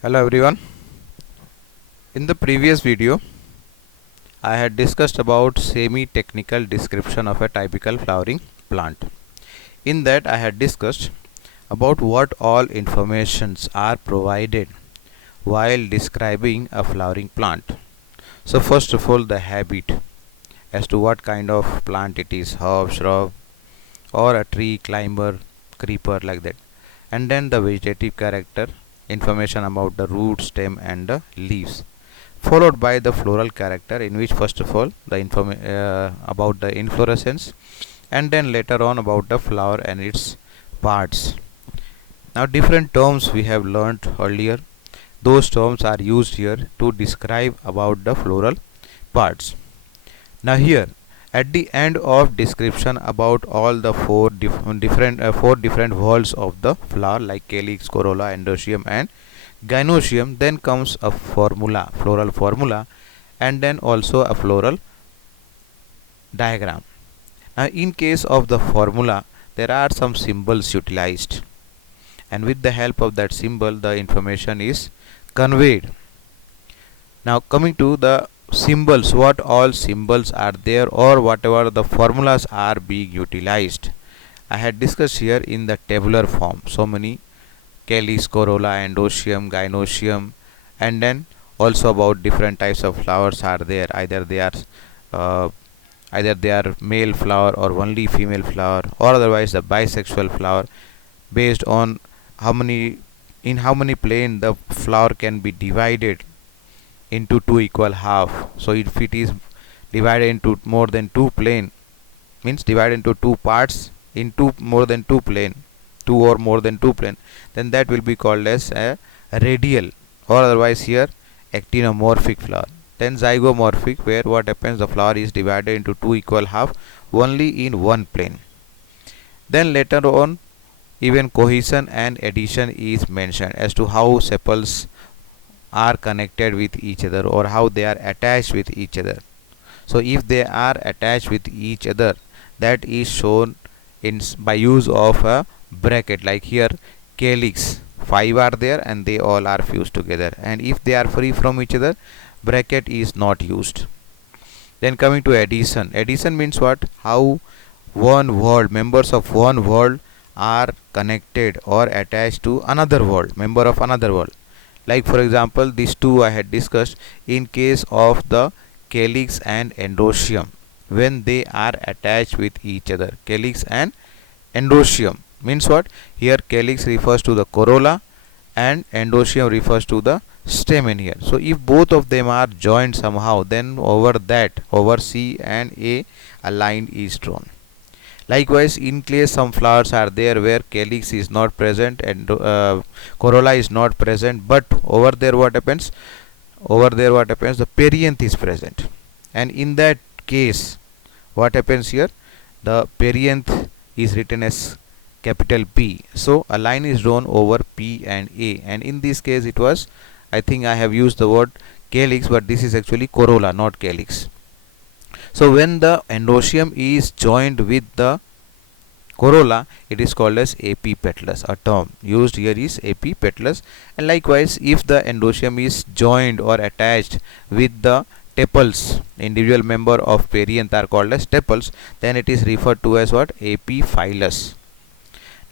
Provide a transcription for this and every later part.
Hello everyone. In the previous video, I had discussed about semi-technical description of a typical flowering plant. In that, I had discussed about what all informations are provided while describing a flowering plant. So first of all, the habit as to what kind of plant it is, herb, shrub, or a tree, climber, creeper, like that. And then the vegetative character, information about the root, stem, and the leaves, followed by the floral character, in which first of all the about the inflorescence, and then later on about the flower and its parts. Now different terms we have learnt earlier, those terms are used here to describe about the floral parts. Now here at the end of description about all the four different worlds of the flower, like calyx, corolla, endoecium, and gynoecium, then comes a formula, floral formula, and then also a floral diagram. Now in case of the formula, there are some symbols utilized, and with the help of that symbol the information is conveyed. Now coming to the symbols, what all symbols are there, or whatever the formulas are being utilized, I had discussed here in the tabular form. So many: calyx, corolla, endoecium, gynoecium, and then also about different types of flowers are there. Uh, either they are male flower or only female flower, or otherwise the bisexual flower, based on how many plane the flower can be divided into two equal half. So if it is divided into more than two plane, means divided into two parts into more than two plane, two or more than two plane, then that will be called as a radial, or otherwise here actinomorphic flower. Then zygomorphic, where what happens, the flower is divided into two equal half only in one plane. Then later on even cohesion and adhesion is mentioned as to how sepals are connected with each other, or how they are attached with each other. So if they are attached with each other, that is shown in by use of a bracket, like here calyx, 5 are there and they all are fused together, and if they are free from each other, bracket is not used. Then coming to adhesion, adhesion means what, how one world, members of one world are connected or attached to another world, member of another world. Like for example, these two I had discussed in case of the calyx and endoecium, when they are attached with each other. Calyx and endoecium means what, here calyx refers to the corolla and endoecium refers to the stamen here. So if both of them are joined somehow, then over C and A line is drawn. Likewise, in case some flowers are there where calyx is not present and corolla is not present, but over there what happens, the perianth is present, and in that case what happens here, the perianth is written as capital P. So a line is drawn over P and A, and in this case it was, I think I have used the word calyx, but this is actually corolla, not calyx. So when the endoecium is joined with the corolla, it is called as epipetalous. A term used here is epipetalous. And likewise, if the endoecium is joined or attached with the tepals, individual member of perianth are called as tepals, then it is referred to as what, epiphyllous.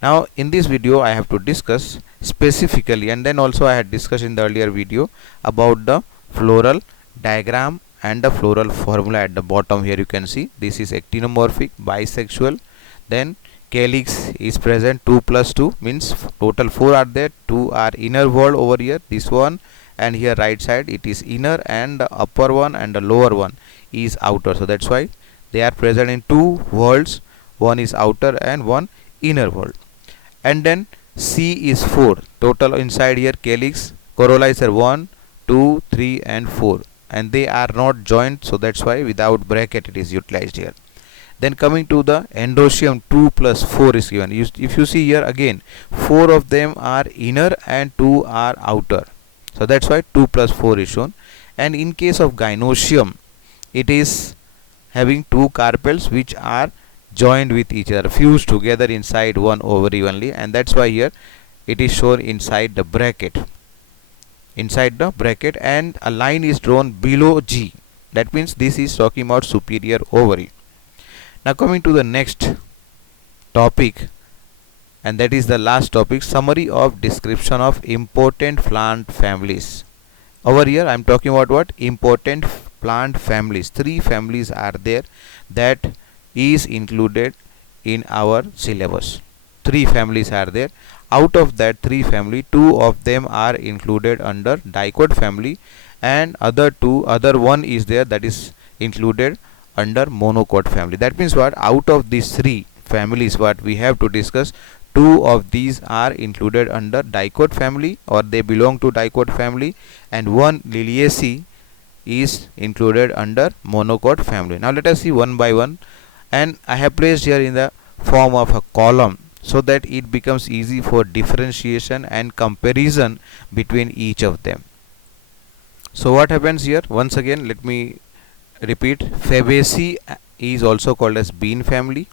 Now in this video I have to discuss specifically, and then also I had discussed in the earlier video about the floral diagram and the floral formula. At the bottom here you can see this is actinomorphic, bisexual, then calyx is present, 2 plus 2 means total 4 are there, 2 are inner wall over here, this one, and here right side it is inner, and the upper one and the lower one is outer. So that's why they are present in two worlds, one is outer and one inner world. And then C is 4, total inside here calyx, corolla is 1, 2, 3 and 4, and they are not joined, so that's why without bracket it is utilized here. Then coming to the endoecium, 2 plus 4 is given. If you see here again, 4 of them are inner and 2 are outer, so that's why 2 plus 4 is shown. And in case of gynoecium, it is having two carpels which are joined with each other, fused together inside one ovary only, and that's why here it is shown inside the bracket. inside the bracket, and a line is drawn below G. That means this is talking about superior ovary. Now coming to the next topic, and that is the last topic, summary of description of important plant families. Over here I am talking about what? Important plant families. 3 families are there that is included in our syllabus. 3 families are there. Out of that 3 family, 2 of them are included under dicot family, and other one is there that is included under monocot family. That means what? Out of these 3 families what we have to discuss, 2 of these are included under dicot family, or they belong to dicot family, and 1 Liliaceae is included under monocot family. Now let us see one by one, and I have placed here in the form of a column so that it becomes easy for differentiation and comparison between each of them. So what happens here? Once again let me repeat. Fabaceae is also called as bean family.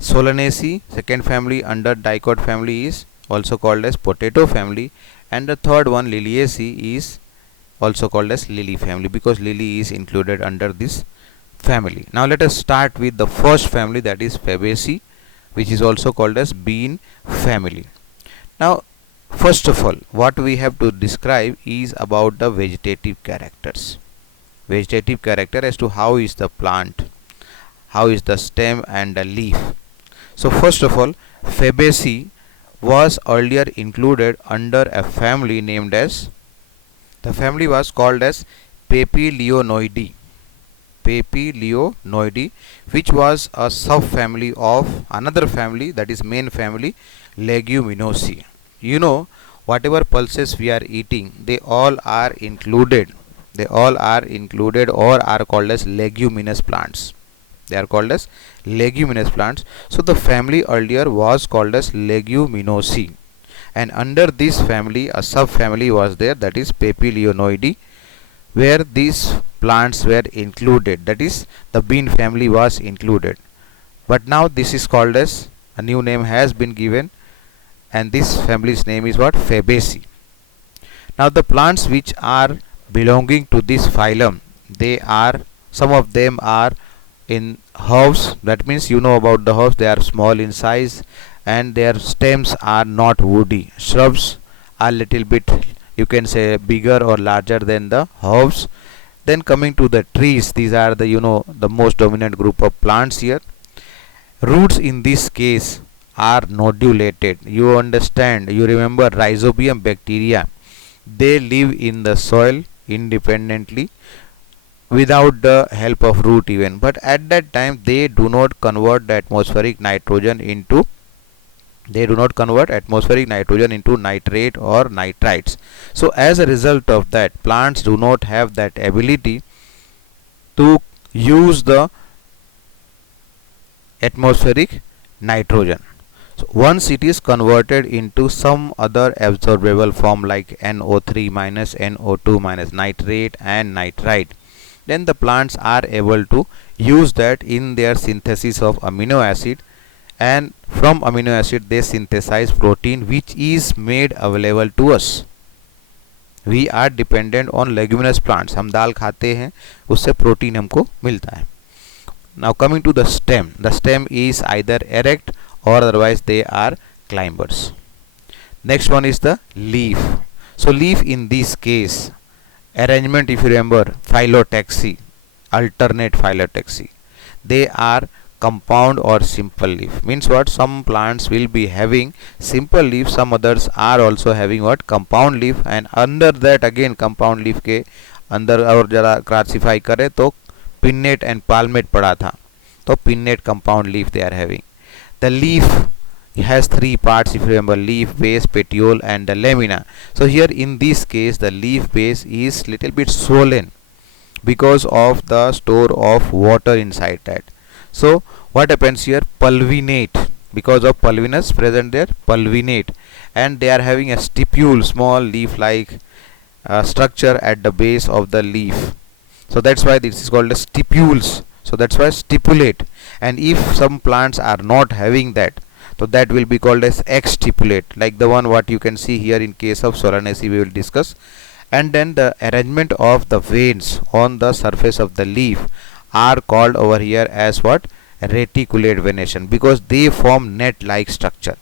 Solanaceae, second family under dicot family, is also called as potato family, and the third one Liliaceae is also called as lily family, because lily is included under this family. Now let us start with the first family, that is Fabaceae, which is also called as bean family. Now first of all what we have to describe is about the vegetative characters. Vegetative character as to how is the plant, how is the stem and the leaf. So first of all, Fabaceae was earlier included under a family named as, the family was called as Papilionoideae. Papilionoideae, which was a subfamily of another family, that is main family Leguminosae. You know, whatever pulses we are eating, they all are included or are called as leguminous plants. They are called as leguminous plants. So the family earlier was called as Leguminosae, and under this family a subfamily was there, that is Papilionoideae, where these plants were included, that is the bean family was included. But now this is called as, a new name has been given, and this family's name is what? Fabaceae. Now the plants which are belonging to this phylum, they are, some of them are in herbs. That means you know about the herbs, they are small in size and their stems are not woody. Shrubs are little bit, you can say, bigger or larger than the herbs. Then coming to the trees, these are the, you know, the most dominant group of plants here. Roots in this case are nodulated. You understand, you remember Rhizobium bacteria, they live in the soil independently without the help of root even, but at that time they do not convert the atmospheric nitrogen into nitrate or nitrites. So as a result of that, plants do not have that ability to use the atmospheric nitrogen. So once it is converted into some other absorbable form like NO3 minus, NO2 minus, nitrate and nitrite, then the plants are able to use that in their synthesis of amino acid, and from amino acid they synthesize protein which is made available to us. We are dependent on leguminous plants. हम दाल खाते हैं, उससे protein हमको मिलता है. Now coming to the stem is either erect or otherwise they are climbers. Next one is the leaf. So leaf in this case, arrangement, if you remember, phyllotaxy, alternate phyllotaxy, they are compound or simple leaf. Means what? Some plants will be having simple leaf, some others are also having what? Compound leaf, and under that again compound leaf के अंदर और जरा classify करें तो pinnate and palmate पढ़ा था, तो pinnate compound leaf they are having. The leaf has 3 parts, if you remember, leaf base, petiole and the lamina. So here in this case the leaf base is little bit swollen because of the store of water inside that. So what happens here? Pulvinate, because of pulvinus present there, pulvinate, and they are having a stipule, small leaf like structure at the base of the leaf. So that's why this is called as stipules. So that's why stipulate. And if some plants are not having that, so that will be called as exstipulate, like the one what you can see here in case of Solanaceae we will discuss. and then the arrangement of the veins on the surface of the leaf are called over here as what? Reticulate venation, because they form net like structure.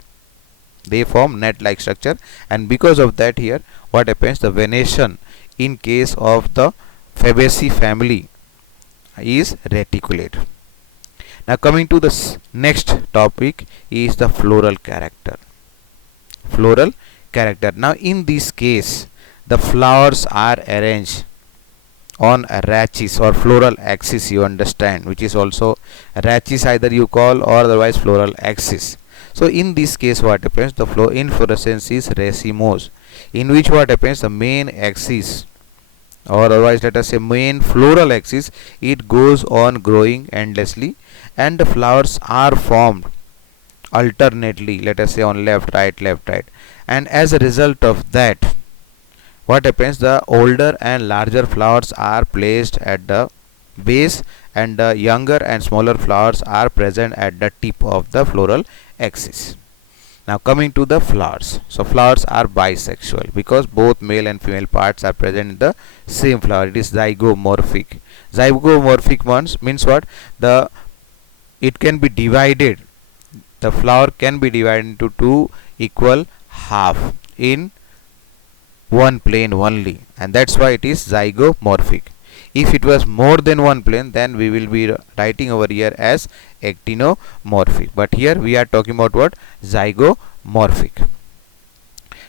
They form net like structure, and because of that here what happens, the venation in case of the Fabaceae family is reticulate. Now coming to the next topic is the floral character. Floral character. Now in this case the flowers are arranged on a rachis or floral axis, you understand, which is also rachis either you call, or otherwise floral axis. So in this case what happens, the inflorescence is racemose, in which what happens, the main axis, or otherwise let us say main floral axis, it goes on growing endlessly, and the flowers are formed alternately, let us say on left right, and as a result of that what happens, the older and larger flowers are placed at the base, and the younger and smaller flowers are present at the tip of the floral axis. Now coming to the flowers. So flowers are bisexual because both male and female parts are present in the same flower. It is zygomorphic. Zygomorphic means what? It can be divided. The flower can be divided into two equal half in one plane only, and that's why it is zygomorphic. If it was more than one plane, then we will be writing over here as actinomorphic, but here we are talking about what? Zygomorphic.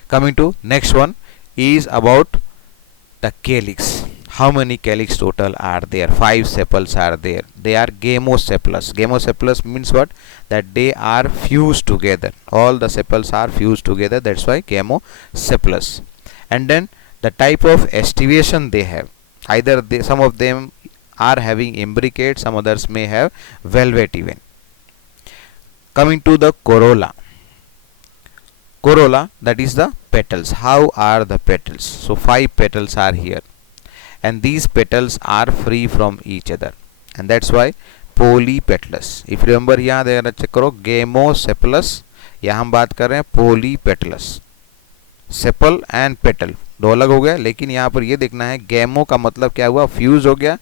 Coming to next one is about the calyx. How many calyx total are there? 5 sepals are there. They are gamosepalous. Gamosepalous means what? That they are fused together. All the sepals are fused together, that's why gamosepalous. And then the type of estivation they have, either some of them are having imbricate, some others may have velvet even. Coming to the corolla. Corolla, that is the petals. How are the petals? So 5 petals are here, and these petals are free from each other, and that's why polypetalous. If you remember यहाँ देखना check करो, gamosepalous, यहाँ हम बात कर रहे हैं polypetalous. Sepal and petal दो अलग हो गया, लेकिन यहाँ पर ये देखना है गैमो का मतलब क्या हुआ, फ्यूज हो गया,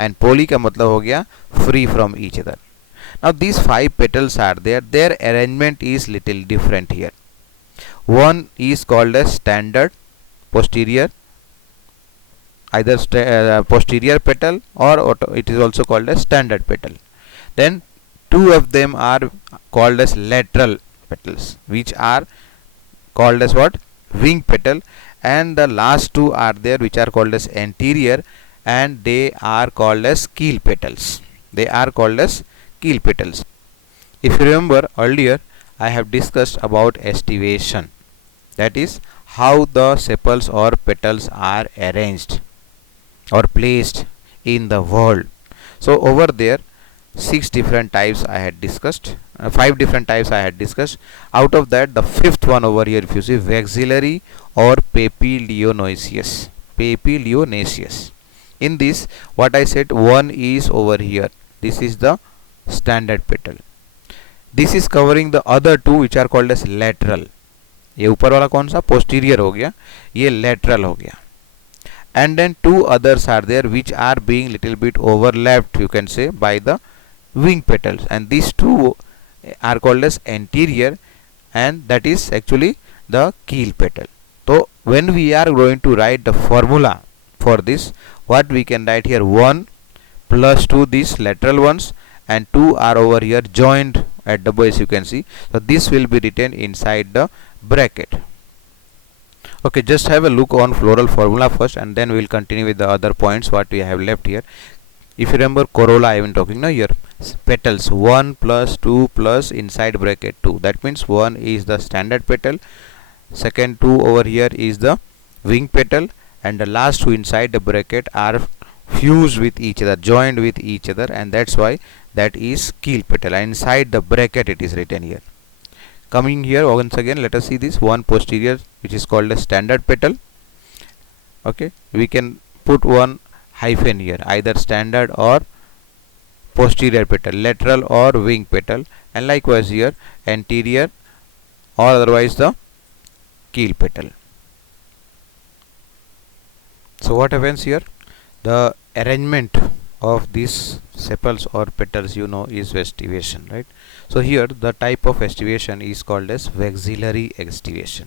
एंड पोली का मतलब हो गया free from each other. Now these 5 petals are there. Their arrangement is little different here. One is called as standard posterior, either posterior petal, or it is also called as standard petal. Then 2 of them are called as lateral petals, which are called as what? Wing petal, and the last 2 are there which are called as anterior, and they are called as keel petals. They are called as keel petals. If you remember earlier, I have discussed about estivation, that is how the sepals or petals are arranged or placed in the world. So over there 6 different types I had discussed, 5 different types I had discussed. Out of that, the 5th one over here, if you see, vexillary or papilionaceous. Papilionaceous. In this, what I said, one is over here. This is the standard petal. This is covering the other 2 which are called as lateral. ये ऊपर वाला कौन सा? posterior हो गया, ये lateral हो गया. And then 2 others are there which are being little bit overlapped, you can say, by the wing petals, and these 2 are called as anterior, and that is actually the keel petal. So when we are going to write the formula for this, what we can write here, 1 plus 2 these lateral ones, and 2 are over here joined at the base, you can see. So this will be written inside the bracket. Okay, just have a look on floral formula first, and then we will continue with the other points what we have left here. If you remember corolla, I am talking now here. Petals 1 plus 2 plus inside bracket 2. That means 1 is the standard petal, second 2 over here is the wing petal, and the last 2 inside the bracket are fused with each other, joined with each other, and that's why that is keel petal. And inside the bracket it is written here. Coming here once again, let us see this one posterior which is called a standard petal. Okay, we can put one hyphen here, either standard or posterior petal, lateral or wing petal, and likewise here anterior or otherwise the keel petal. So what happens here? The arrangement of these sepals or petals, you know, is vestivation, right? So here the type of vestivation is called as vexillary vestivation.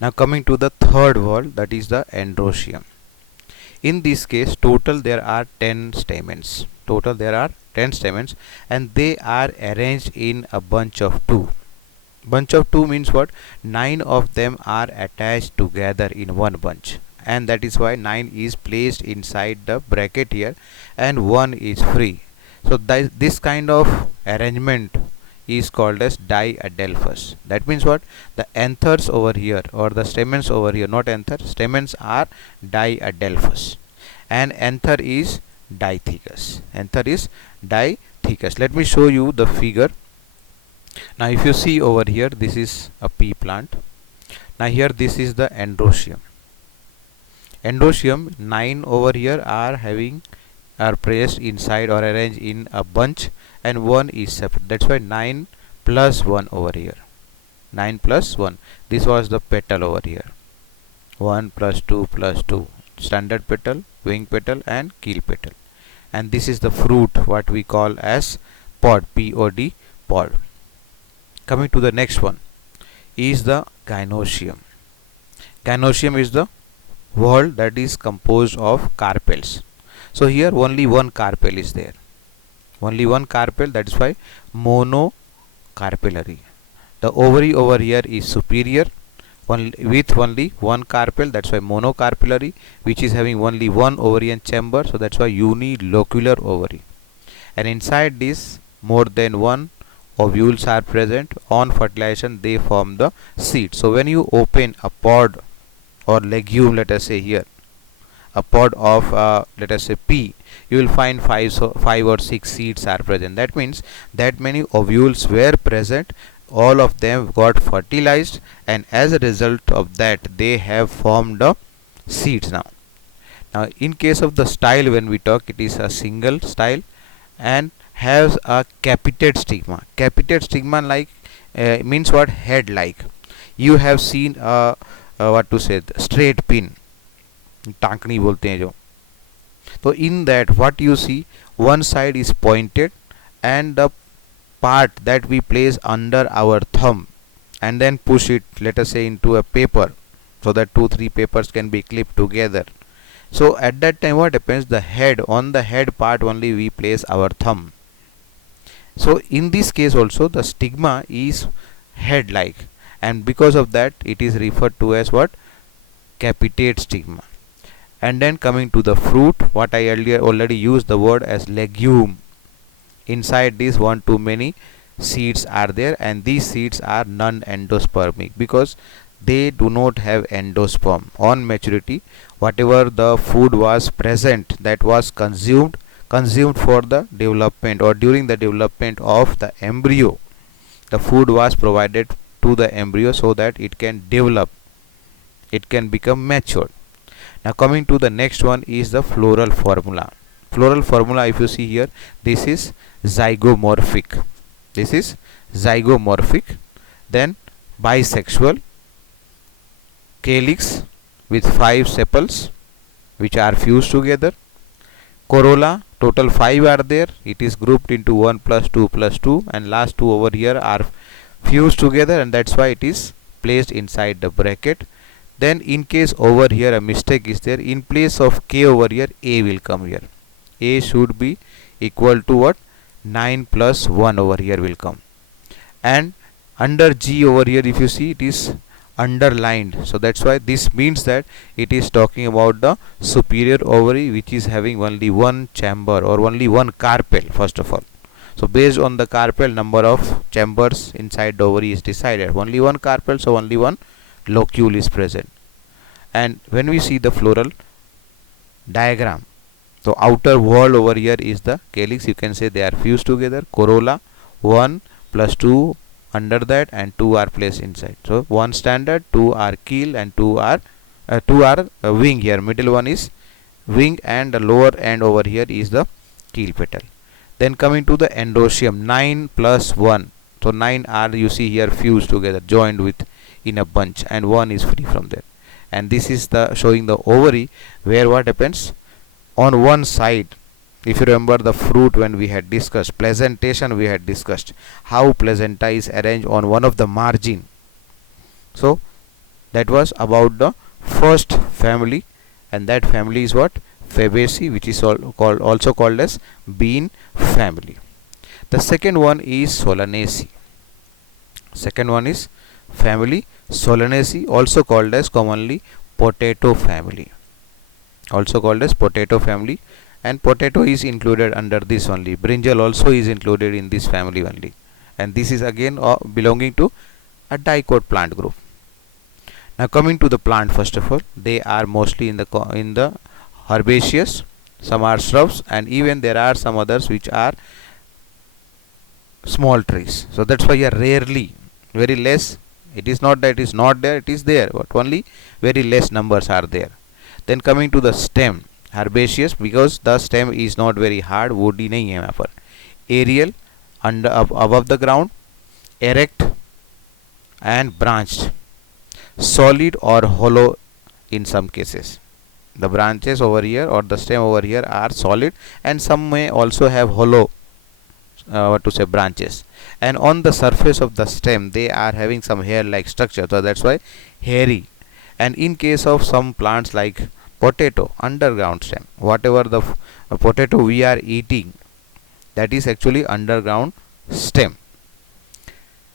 Now coming to the third wall, that is the androecium. In this case, total there are 10 stamens. Total there are 10 stamens, and they are arranged in a bunch of 2. Bunch of 2 means what? 9 of them are attached together in one bunch, and that is why 9 is placed inside the bracket here and 1 is free. So this kind of arrangement is called as diadelphous. That means what? The anthers over here, or the stamens over here, not anther, stamens are diadelphous and anther is dithecous. Anther is dithecous. Let me show you the figure. Now if you see over here, this is a pea plant. Now here this is the androecium. Androecium, 9 over here are placed inside or arranged in a bunch, and 1 is separate. That's why 9 plus 1 over here. 9 plus 1. This was the petal over here. 1 plus 2 plus 2. Standard petal, wing petal and keel petal. And this is the fruit, what we call as pod, P-O-D, pod. Coming to the next one is the gynoecium. Gynoecium is the wall that is composed of carpels. So here only one carpel is there. Only one carpel, that is why monocarpellary. The ovary over here is superior with only one carpel, that's why monocarpellary, which is having only one ovarian chamber, so that's why unilocular ovary. And inside this, more than one ovules are present. On fertilization they form the seed. So when you open a pod or legume, let us say here a pod of let us say pea, you will find 5 or 6 seeds are present. That means that many ovules were present, all of them got fertilized, and as a result of that they have formed the seeds. Now in case of the style, when we talk, it is a single style and has a capitate stigma. Capitate stigma like means what? Head like. You have seen what to say, straight pin, टांकनी बोलते हैं जो. So in that what you see, one side is pointed and the part that we place under our thumb and then push it, let us say, into a paper, so that 2-3 papers can be clipped together. So at that time what happens, the head, on the head part only we place our thumb. So in this case also the stigma is head like, and because of that it is referred to as what? Capitate stigma. And then coming to the fruit, what I earlier already used the word as legume. Inside this one too many seeds are there, and these seeds are non-endospermic because they do not have endosperm. On maturity, whatever the food was present, that was consumed for the development or during the development of the embryo. The food was provided to the embryo so that it can develop, it can become matured. Now coming to the next one is the floral formula. Floral formula, if you see here, this is zygomorphic. This is zygomorphic. Then bisexual, calyx with 5 sepals which are fused together. Corolla, total 5 are there. It is grouped into 1 plus 2 plus 2, and last 2 over here are fused together, and that's why it is placed inside the bracket. Then in case over here a mistake is there, in place of K over here A will come here. A should be equal to what? 9 plus 1 over here will come. And under G over here, if you see, it is underlined. So that's why this means that it is talking about the superior ovary, which is having only one chamber or only one carpel first of all. So based on the carpel, number of chambers inside the ovary is decided. Only one carpel, so only one locule is present. And when we see the floral diagram, so outer wall over here is the calyx. You can say they are fused together. Corolla, 1 plus 2 under that, and 2 are placed inside. So 1 standard, 2 are keel, and 2 are wing here. Middle one is wing, and the lower end over here is the keel petal. Then coming to the androecium, 9 plus 1. So 9 are, you see here, fused together, joined with in a bunch, and 1 is free from there. and this is the showing the ovary, where what happens on one side. If you remember the fruit, when we had discussed placentation, we had discussed how placenta is arranged on one of the margin. So that was about the first family, and that family is what? Fabaceae, which is also called as bean family. The second one is Solanaceae. Second one is family Solanaceae, also called as commonly potato family. Also called as potato family, and potato is included under this only. Brinjal also is included in this family only, and this is again belonging to a dicot plant group. Now coming to the plant, first of all, they are mostly in the herbaceous. Some are shrubs, and even there are some others which are small trees. So that's why rarely, very less. It is not that it is not there, it is there, but only very less numbers are there. Then coming to the stem, herbaceous, because the stem is not very hard, woody नहीं है यहाँ पर. Aerial, above the ground, erect and branched, solid or hollow in some cases. The branches over here or the stem over here are solid, and some may also have hollow branches, and on the surface of the stem they are having some hair like structure, so that's why hairy. And in case of some plants like potato, underground stem, whatever the potato we are eating, that is actually underground stem.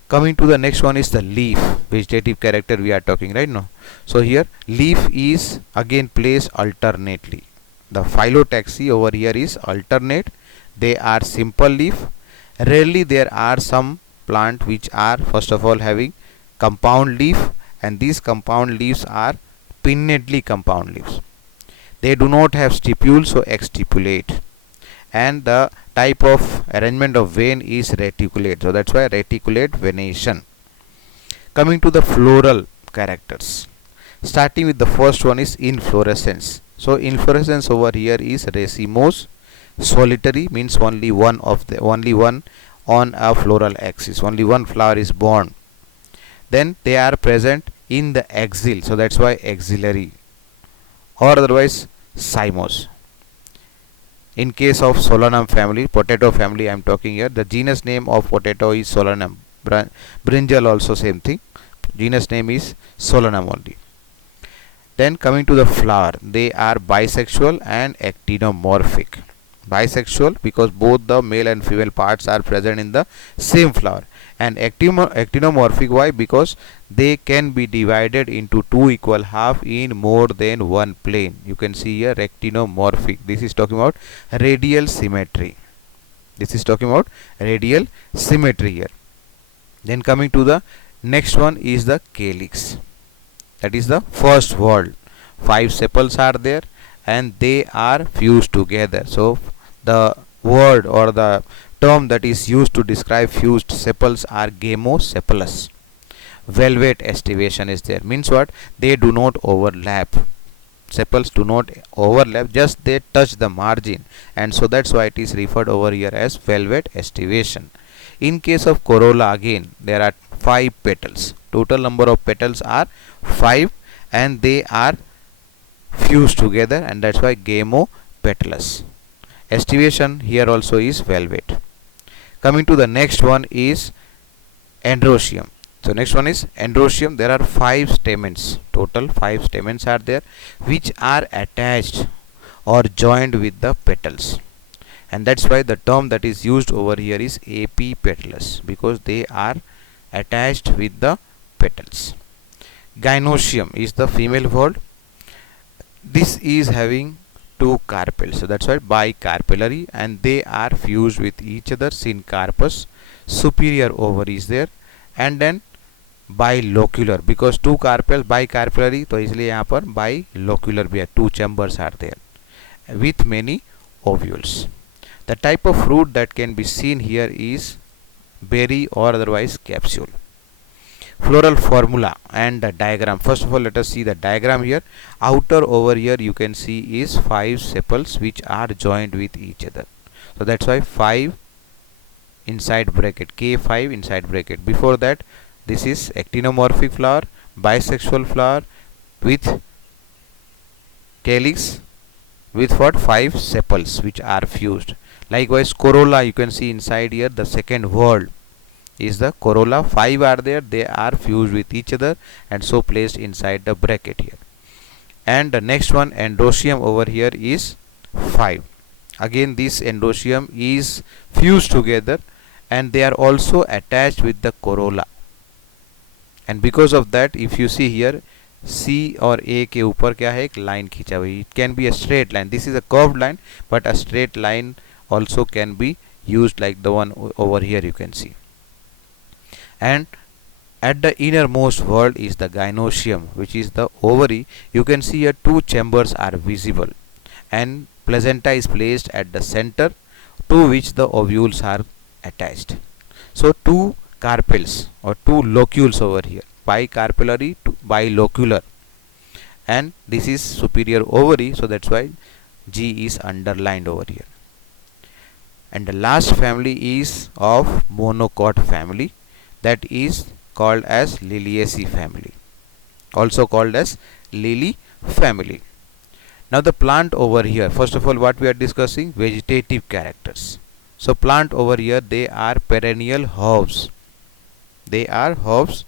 Coming to the next one is the leaf, vegetative character we are talking right now. So here leaf is again placed alternately. The phyllotaxy over here is alternate. They are simple leaf. Rarely there are some plant which are first of all having compound leaf, and these compound leaves are pinnately compound leaves. They do not have stipules, so exstipulate, and the type of arrangement of vein is reticulate, so that's why reticulate venation. Coming to the floral characters, starting with the first one is inflorescence. So inflorescence over here is racemose. Solitary means only one on a floral axis, only one flower is born. Then they are present in the axil, so that's why axillary, or otherwise cymose. In case of Solanum family, potato family I am talking here, the genus name of potato is Solanum. Brinjal also same thing, genus name is Solanum only. Then coming to the flower, they are bisexual and actinomorphic. Bisexual because both the male and female parts are present in the same flower, and actinomorphic, why? Because they can be divided into two equal half in more than one plane. You can see here actinomorphic. This is talking about radial symmetry. This is talking about radial symmetry here. Then coming to the next one is the calyx. That is the first word. 5 sepals are there and they are fused together. So the word or the term that is used to describe fused sepals are gamosepalous. Velvet estivation is there, means what? They do not overlap. Sepals do not overlap, just they touch the margin, and so that's why it is referred over here as velvet estivation. In case of corolla, again there are 5 petals. Total number of petals are 5 and they are fused together, and that's why gamopetalous. Estivation here also is velvet. Coming to the next one is androecium. So next one is androecium. There are 5 stamens. Total 5 stamens are there, which are attached or joined with the petals, and that's why the term that is used over here is apipetalous, because they are attached with the petals. Gynoecium is the female word. This is having 2 carpels, so that's why bicarpellary, and they are fused with each other. Syncarpus, superior ovary is there, and then bilocular, because 2 carpels, bicarpellary, तो इसलिए यहाँ पर bilocular भी है, 2 chambers are there with many ovules. The type of fruit that can be seen here is berry or otherwise capsule. Floral formula and the diagram. First of all, let us see the diagram here. Outer over here you can see is 5 sepals which are joined with each other. So that's why 5 inside bracket, K5 inside bracket. Before that, this is actinomorphic flower, bisexual flower with calyx with what? 5 sepals which are fused. Likewise, corolla, you can see inside here the second whorl is the corolla. 5 are there, they are fused with each other and so placed inside the bracket here. And the next one, endoecium, over here is 5. Again, this endoecium is fused together and they are also attached with the corolla. And because of that, if you see here, C और A के ऊपर क्या है? एक line खींचा हुई. It can be a straight line. This is a curved line, but a straight line also can be used like the one over here you can see. And at the innermost whorl is the gynoecium, which is the ovary. You can see here 2 chambers are visible, and placenta is placed at the center, to which the ovules are attached. So 2 carpels or 2 locules over here, bicarpellary to bilocular, and this is superior ovary, so that's why G is underlined over here. And the last family is of monocot family, that is called as Liliaceae family, also called as lily family. Now the plant over here, first of all what we are discussing? Vegetative characters. So plant over here, they are perennial herbs. They are herbs.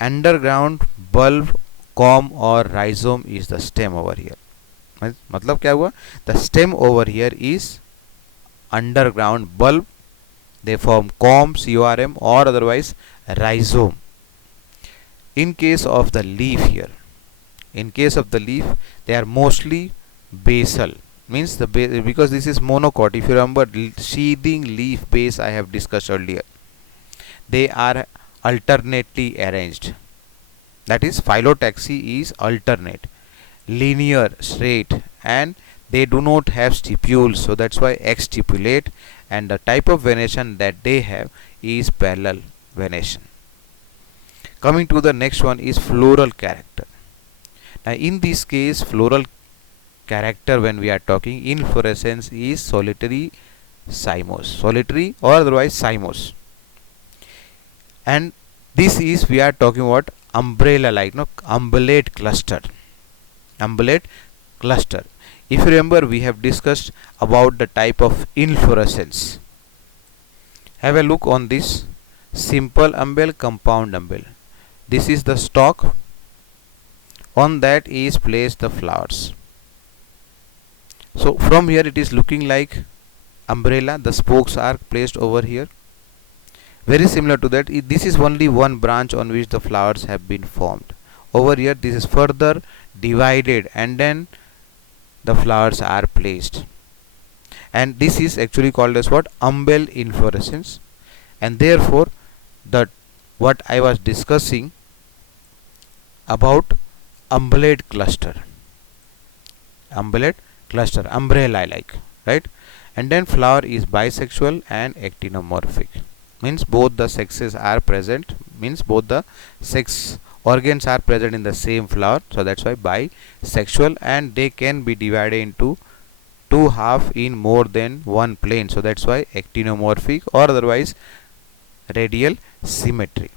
Underground bulb, corm or rhizome is the stem over here. मतलब क्या हुआ? The stem over here is underground bulb. They form corm, corm, or otherwise rhizome. In case of the leaf here, in case of the leaf, they are mostly basal. Means the because this is monocot. If you remember, sheathing leaf base I have discussed earlier. They are alternately arranged. That is, phyllotaxy is alternate, linear, straight, and they do not have stipules, so that's why exstipulate, and the type of venation that they have is parallel venation. Coming to the next one is floral character. Now in this case, floral character, when we are talking, inflorescence is solitary cymose, solitary or otherwise cymose, and this is, we are talking about umbrella like, no, umbellate cluster, umbellate cluster. If you remember, we have discussed about the type of inflorescence. Have a look on this: simple umbel, compound umbel. This is the stalk, on that is placed the flowers. So from here it is looking like umbrella, the spokes are placed over here. Very similar to that, this is only one branch on which the flowers have been formed. Over here this is further divided and then the flowers are placed, and this is actually called as what? Umbel inflorescence. And therefore that what I was discussing about umbellate cluster, umbellate cluster, umbrella like, right? And then flower is bisexual and actinomorphic, means both the sexes are present, means both the sex organs are present in the same flower, so that's why bisexual, and they can be divided into 2 half in more than one plane, so that's why actinomorphic or otherwise radial symmetry.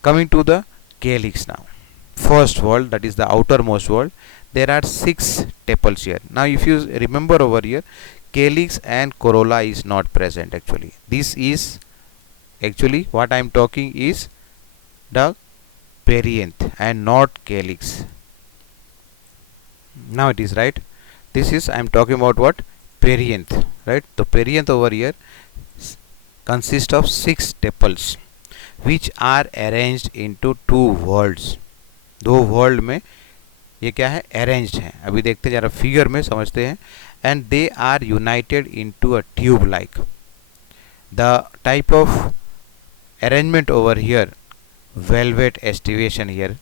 Coming to the calyx now, first whorl, that is the outermost whorl, there are 6 tepals here. Now if you remember over here, calyx and corolla is not present actually. This is actually what I am talking is the perianth and not calyx. Now it is right. This is, I am talking about what? Perianth, right? The perianth over here consists of 6 tepals which are arranged into 2 whorls. 2 whorl में ये क्या है? Arranged है. अभी देखते जरा figure में समझते हैं. And they are united into a tube like. The type of arrangement over here, velvet estivation here.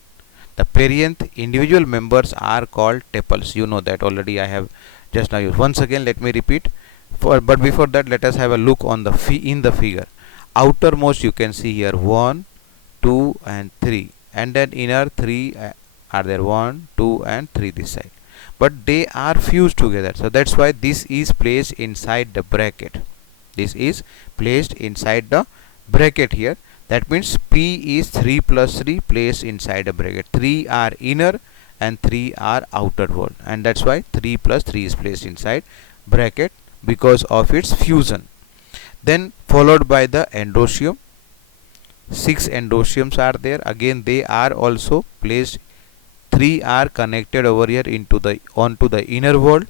The perianth individual members are called tepals. You know that already, I have just now used. Once again let me repeat. But before that, let us have a look on the in the figure. Outermost you can see here 1, 2 and 3, and then inner 3 are there, 1, 2 and 3 this side. But they are fused together, so that's why this is placed inside the bracket. This is placed inside the bracket here. That means P is 3 plus 3 placed inside a bracket. 3 are inner and 3 are outer wall, and that's why 3 plus 3 is placed inside bracket because of its fusion. Then followed by the endoecium. 6 endoeciums are there. Again they are also placed. 3 are connected over here onto the inner wall.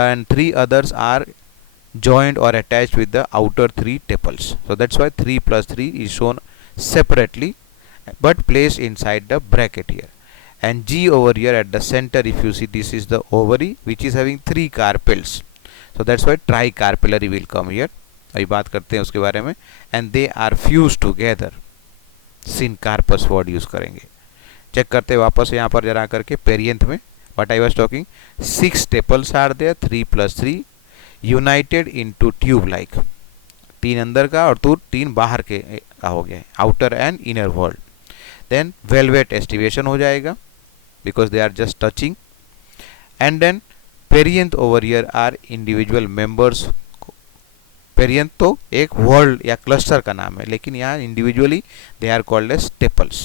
And 3 others are joined or attached with the outer 3 tepals. So that's why 3 plus 3 is shown separately but placed inside the bracket here. And G over here at the center, if you see, this is the ovary which is having 3 carpels. So that's why tricarpellary will come here. अभी बात करते हैं उसके बारे में. And they are fused together. Syncarpus word use करेंगे. Check करते हैं वापस यहाँ पर जरा करके पेरियंथ में. What I was talking, 6 tepals are there, 3 plus 3 united into tube like. 3 अंदर का और 3 बाहर के का हो गया, outer and inner wall. Then velvet estivation हो जाएगा because they are just touching. And then perianth over here are individual members. Perianth तो एक वर्ल्ड या क्लस्टर का नाम है, लेकिन यहाँ individually they are called as tepals.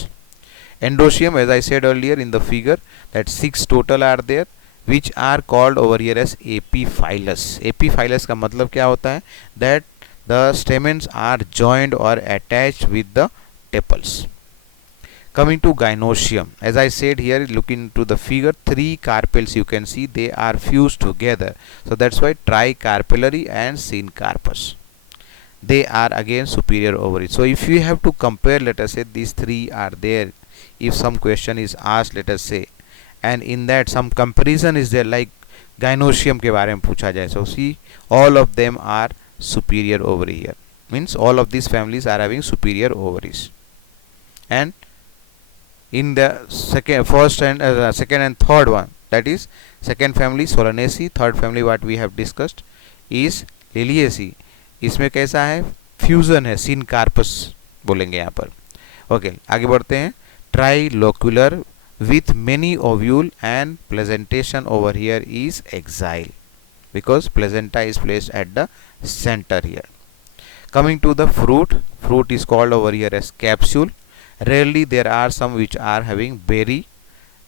Androecium, as I said earlier in the figure, that 6 total are there which are called over here as epiphyllous. Epiphyllous का मतलब क्या होता है? That the stamens are joined और attached with the tepals. Coming to gynoecium, as I said here, look into the figure, 3 carpels you can see, they are fused together. So that's why tricarpellary and syncarpus. They are again superior ovary. So if you have to compare, let us say these 3 are there, if some question is asked, let us say, and in that some comparison is there, like gynoecium के बारे में पूछा जाए, so see all of them are superior ovary here, means all of these families are having superior ovaries. And in the second and third one, that is second family Solanaceae, third family what we have discussed is Liliaceae. इसमें कैसा है? Fusion है, syncarpous बोलेंगे यहाँ पर. Okay, आगे बढ़ते हैं. ट्राइलोक्युलर with many ovule and placentation over here is exile because placenta is placed at the center here. Coming to the fruit is called over here as capsule. Rarely there are some which are having berry,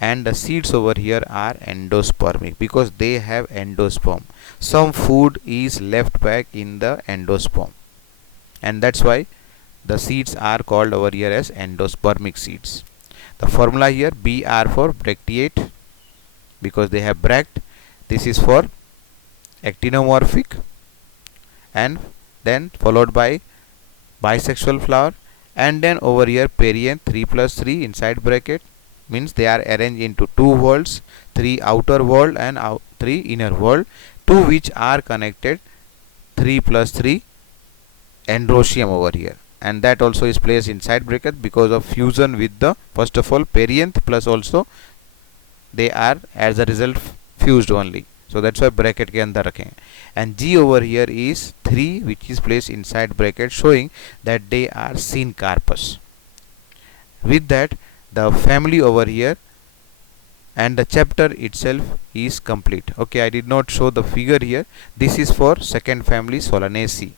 and the seeds over here are endospermic because they have endosperm. Some food is left back in the endosperm, and that's why the seeds are called over here as endospermic seeds. The formula here, Br for bracteate because they have bract. This is for actinomorphic, and then followed by bisexual flower. And then over here perianth, 3 plus 3 inside bracket, means they are arranged into 2 whorls, 3 outer whorl and 3 inner whorl, to which are connected 3 plus 3 androecium over here, and that also is placed inside bracket because of fusion with the, first of all, perianth, plus also they are as a result fused only. So that's why bracket के अंदर रखें. And G over here is 3 which is placed inside bracket, showing that they are syncarpus. With that the family over here and the chapter itself is complete. Okay, I did not show the figure here. This is for second family Solanaceae.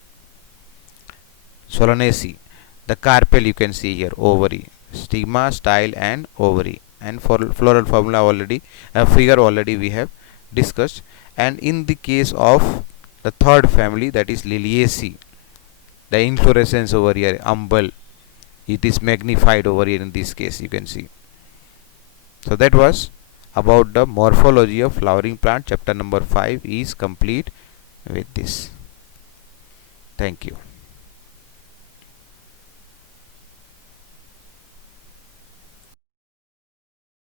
The carpel you can see here, ovary, stigma, style and ovary. And for floral formula already, figure already we have discussed. And in the case of the third family, that is Liliaceae, the inflorescence over here, umbel, it is magnified over here in this case, you can see. So that was about the morphology of flowering plant. Chapter number 5 is complete with this. Thank you.